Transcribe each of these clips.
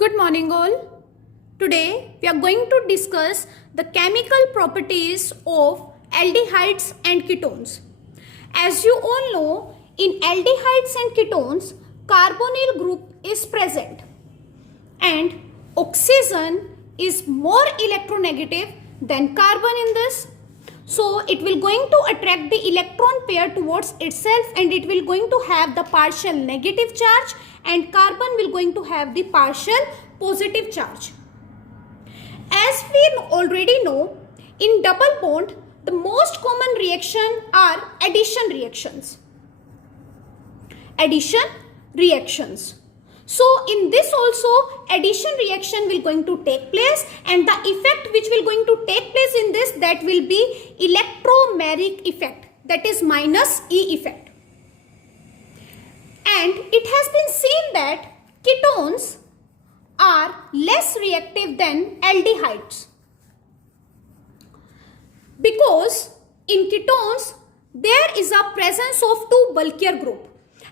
Good morning all. Today we are going to discuss the chemical properties of aldehydes and ketones. As you all know, in aldehydes and ketones, carbonyl group is present and oxygen is more electronegative than carbon in this. So it will going to attract the electron pair towards itself and it will going to have the partial negative charge and carbon will going to have the partial positive charge. As we already know, in double bond, the most common reaction are addition reactions. Addition reactions. So in this also addition reaction will going to take place and the effect which will going to take place in this, that will be electromeric effect, that is minus E effect. And it has been seen that ketones are less reactive than aldehydes because in ketones there is a presence of two bulkier group.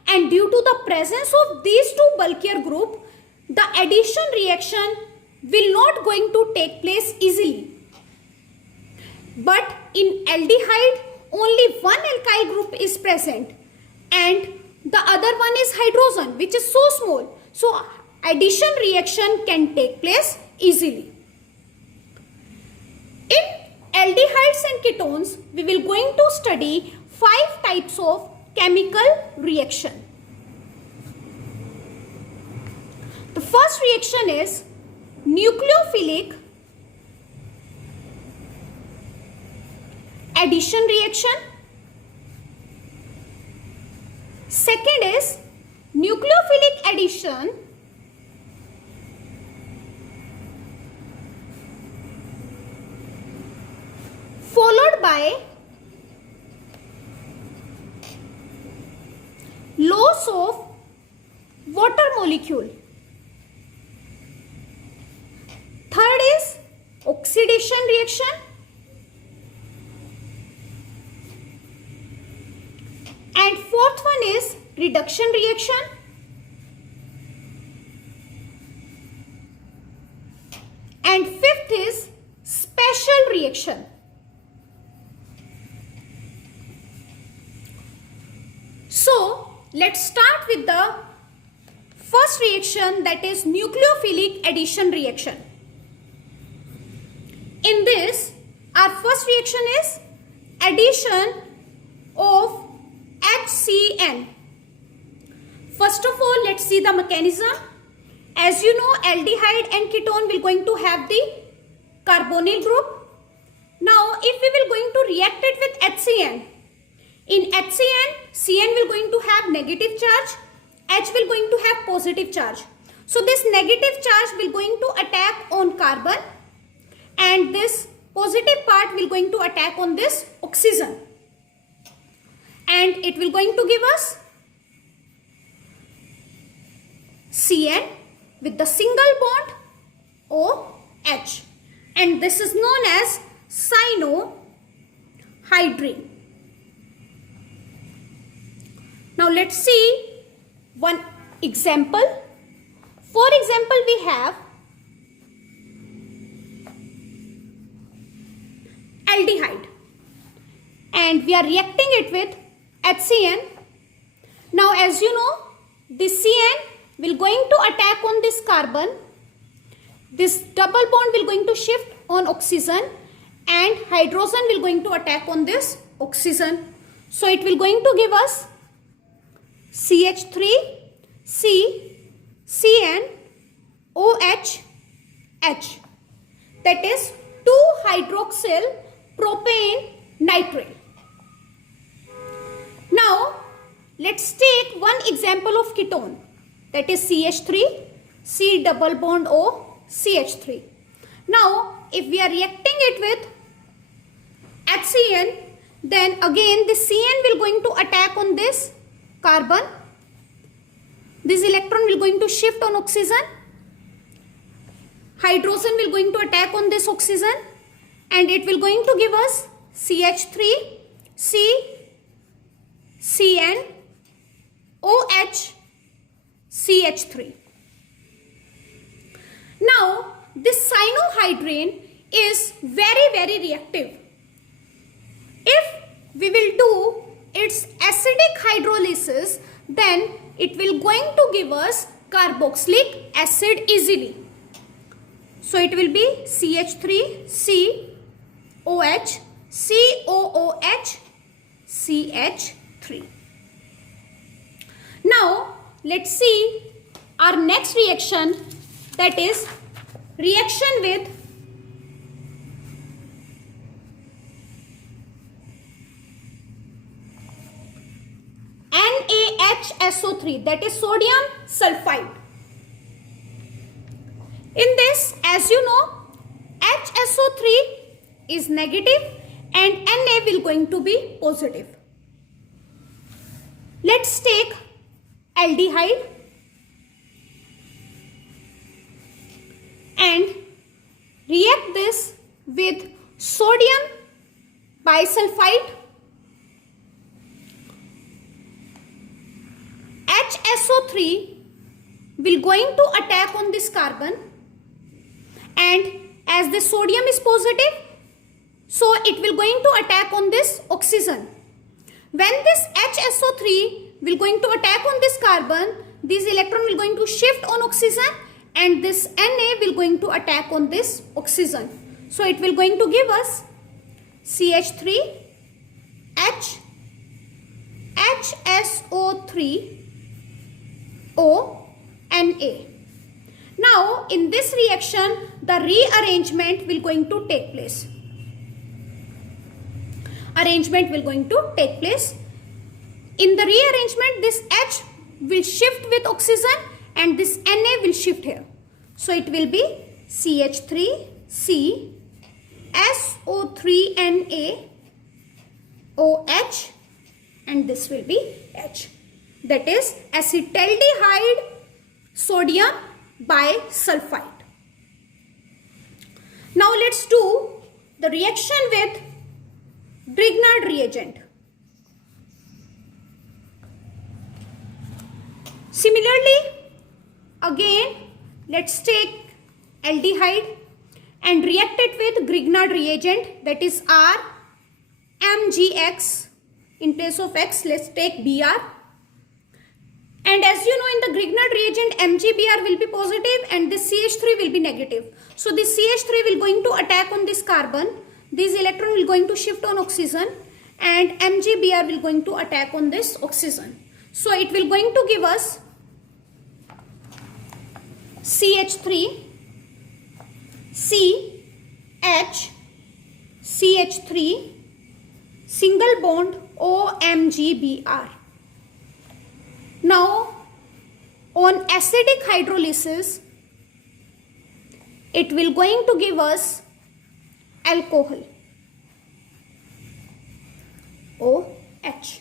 And due to the presence of these two bulkier group, the addition reaction will not going to take place easily. But in aldehyde, only one alkyl group is present and the other one is hydrogen, which is so small. So addition reaction can take place easily. In aldehydes and ketones, we will going to study 5 types of chemical reaction. The first reaction is nucleophilic addition reaction. Second is nucleophilic addition followed by loss of water molecule. Third is oxidation reaction. And fourth one is reduction reaction. And fifth is special reaction. So let's start with the first reaction, that is nucleophilic addition reaction. In this, our first reaction is addition of HCN. First of all, let's see the mechanism. As you know, aldehyde and ketone will going to have the carbonyl group. Now, if we will going to react it with HCN, in HCN, CN will going to have negative charge, H will going to have positive charge. So this negative charge will going to attack on carbon and this positive part will going to attack on this oxygen. And it will going to give us CN with the single bond OH. And this is known as cyanohydrin. Now let's see one example. For example, we have aldehyde and we are reacting it with HCN. Now as you know, this CN will going to attack on this carbon. This double bond will going to shift on oxygen and hydrogen will going to attack on this oxygen. So it will going to give us CH3, C, CN, OH, H. That is 2-hydroxyl propane nitrate. Now, let's take one example of ketone. That is CH3, C double bond O, CH3. Now, if we are reacting it with HCN, then again this CN will going to attack on this carbon. This electron will going to shift on oxygen. Hydrogen will going to attack on this oxygen and it will going to give us CH3, C, CN, OH, CH3. dihydrogen is very, very reactive. If we will do its acidic hydrolysis, then it will going to give us carboxylic acid easily. So it will be CH3, COH, COOH, CH3. Now let's see our next reaction, that is reaction with NaHSO3, that is sodium sulfide. In this, as you know, HSO3 is negative and Na will going to be positive. Let's take aldehyde and react this with sodium bisulfite. HSO3 will going to attack on this carbon, and as the sodium is positive, so it will going to attack on this oxygen. When this HSO3 will going to attack on this carbon, this electron will going to shift on oxygen and this Na will going to attack on this oxygen. So it will going to give us CH3 H HSO3 O Na. Now in this reaction the rearrangement will going to take place. Arrangement will going to take place. In the rearrangement, this H will shift with oxygen and this Na will shift here. So it will be CH3 C SO3 Na OH and this will be H. That is acetaldehyde sodium bisulfite. Now let's do the reaction with Grignard reagent. Similarly, again let's take aldehyde and react it with Grignard reagent, that is R MgX. In place of X, let's take Br. And as you know, in the Grignard reagent, MgBr will be positive and this CH3 will be negative. So this CH3 will going to attack on this carbon. This electron will going to shift on oxygen and MgBr will going to attack on this oxygen. So it will going to give us CH3 CH CH3 single bond OMgBr. Now on acidic hydrolysis it will going to give us alcohol OH.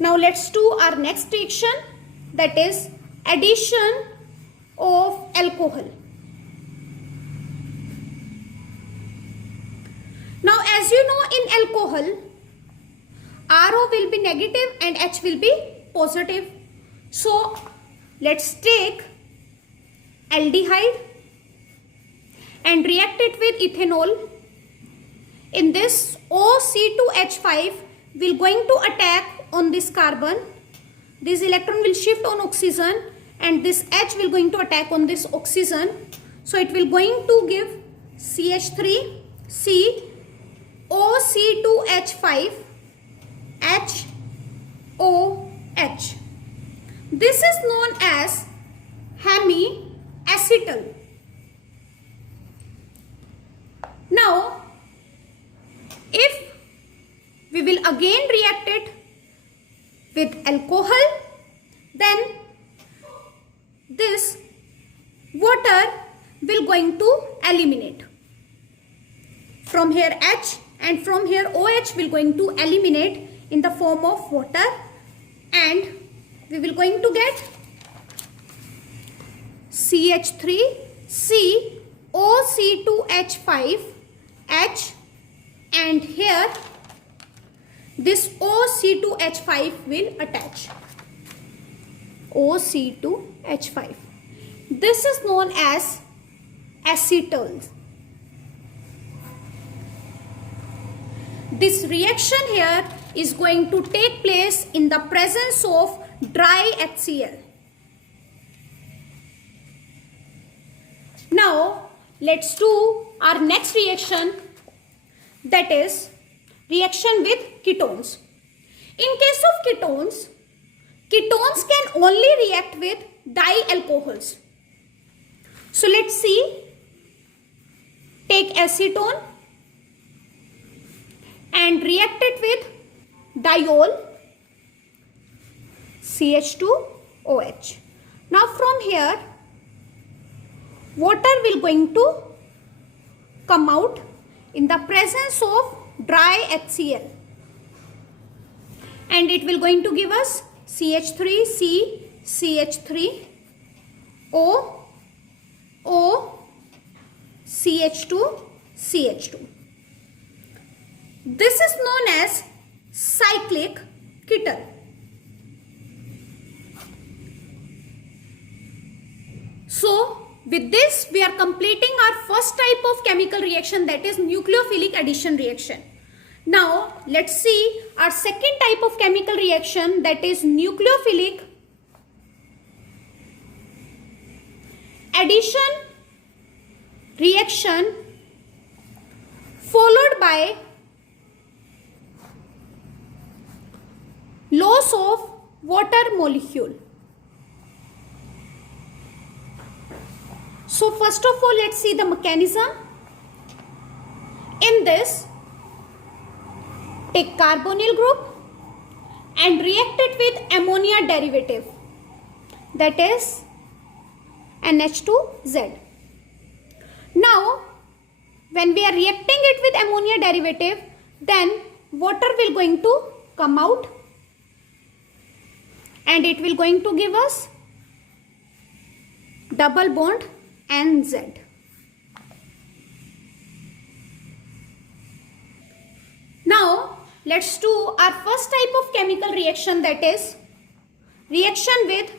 Now let's do our next reaction, that is addition of alcohol. Now as you know, in alcohol RO will be negative and H will be positive. So let's take aldehyde and react it with ethanol. In this OC2H5 will going to attack on this carbon. This electron will shift on oxygen and this H will going to attack on this oxygen. So it will going to give CH3 C OC2H5 HOH. This is known as hemiacetal. Now, if we will again react it with alcohol, then this water will going to eliminate. From here H and from here OH will going to eliminate in the form of water, and we will going to get CH3 C OC2H5 H, and here this OC2H5 will attach. OC2H5. This is known as acetyls. This reaction here is going to take place in the presence of dry HCl. Now let's do our next reaction, that is reaction with ketones. In case of ketones, ketones can only react with dialcohols. So let's see. Take acetone and react it with diol, CH2OH. Now from here, water will going to come out in the presence of dry HCl, and it will going to give us CH3C, CH3, O, O, CH2, CH2. This is known as cyclic ketal. So with this we are completing our first type of chemical reaction, that is nucleophilic addition reaction. Now let's see our second type of chemical reaction, that is nucleophilic addition reaction followed by loss of water molecule. So first of all, let's see the mechanism. In this, take carbonyl group and react it with ammonia derivative, that is NH2Z. Now when we are reacting it with ammonia derivative, then water will going to come out and it will going to give us double bond NZ. Now let's do our first type of chemical reaction, that is reaction with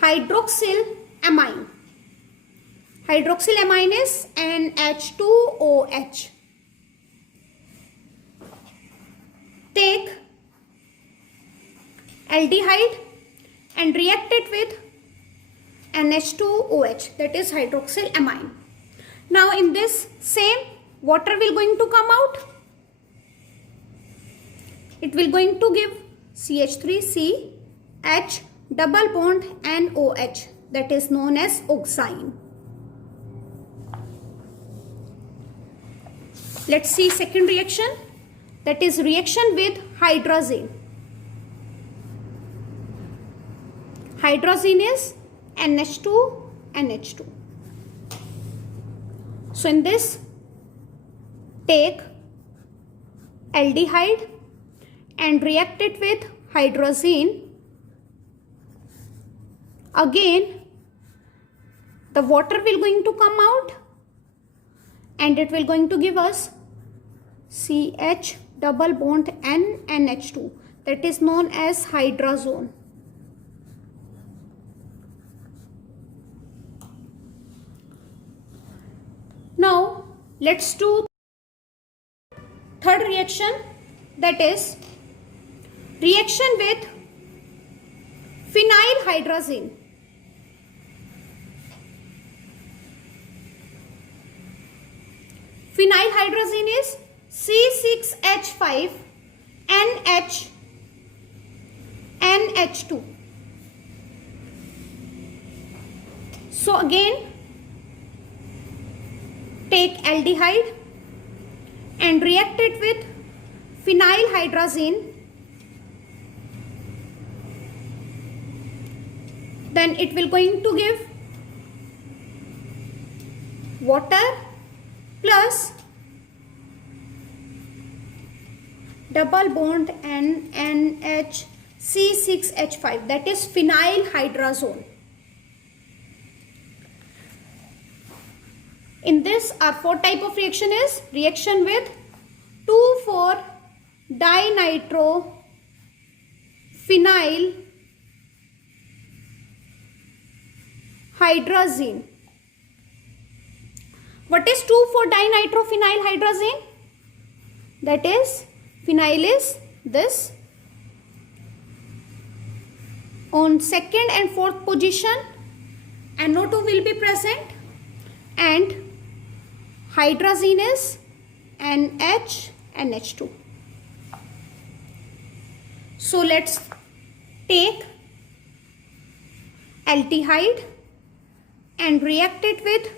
hydroxylamine. Hydroxylamine is NH2OH. Take aldehyde and react it with NH2OH, that is hydroxylamine. Now in this same, water will going to come out. It will going to give CH3CH double bond NOH, that is known as oxime. Let's see second reaction, that is reaction with hydrazine. Hydrazine is NH2, NH2. So in this, take aldehyde and react it with hydrazine. Again, the water will going to come out and it will going to give us CH double bond NH2, that is known as hydrazone. Now let's do third reaction, that is reaction with phenylhydrazine. Phenylhydrazine is C6H5 NH2. So again, take aldehyde and react it with phenylhydrazine. Then it will going to give water plus double bond NH6H5, that is phenylhydrazone. In this, our fourth type of reaction is reaction with 2,4-dinitrophenylhydrazine. What is 2,4-dinitrophenylhydrazine? That is, phenyl is this. On second and fourth position, NO2 will be present, and hydrazine is NH2. So let's take aldehyde and react it with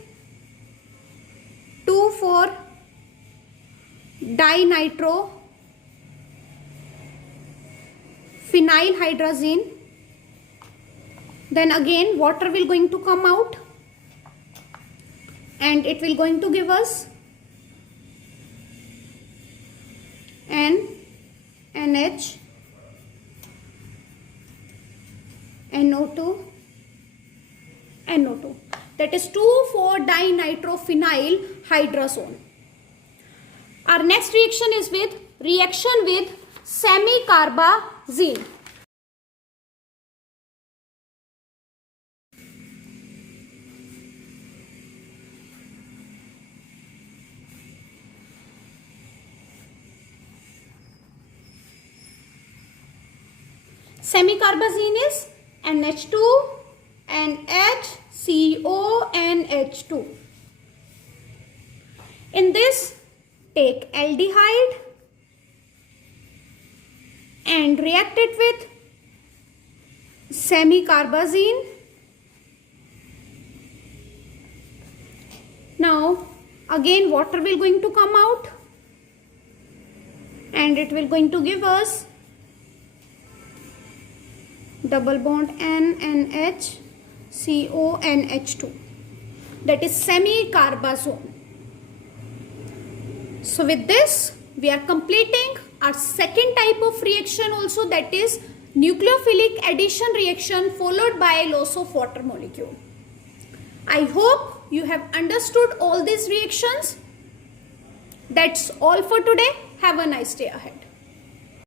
2,4-dinitrophenylhydrazine. Then again water will going to come out, and it will going to give us NH, NO2, NO2. That is 2,4-dinitrophenylhydrazone. Our next reaction is with semicarbazine. Semicarbazine is NH2, NH, CO, NH2. In this, take aldehyde and react it with semicarbazine. Now again water will going to come out, and it will going to give us double bond NH, CO, NH2. That is semicarbazone. So with this, we are completing our second type of reaction also, that is nucleophilic addition reaction followed by loss of water molecule. I hope you have understood all these reactions. That's all for today. Have a nice day ahead.